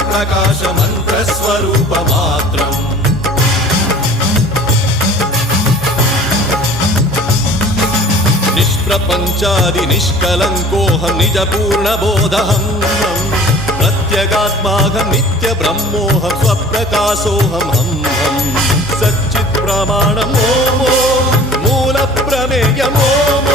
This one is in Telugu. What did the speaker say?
ప్రకాశ మంత్ర స్వరూప మాత్రం నిష్ప్రపంచాది నిష్కలంకోహం నిజ పూర్ణ బోధహం ప్రత్యేగాత్మాహం నిత్య బ్రహ్మోహం స్వప్రకాశోహం హం హం సచ్చిత్ ప్రమాణం ఓం ఓం మూల ప్రమేయం ఓం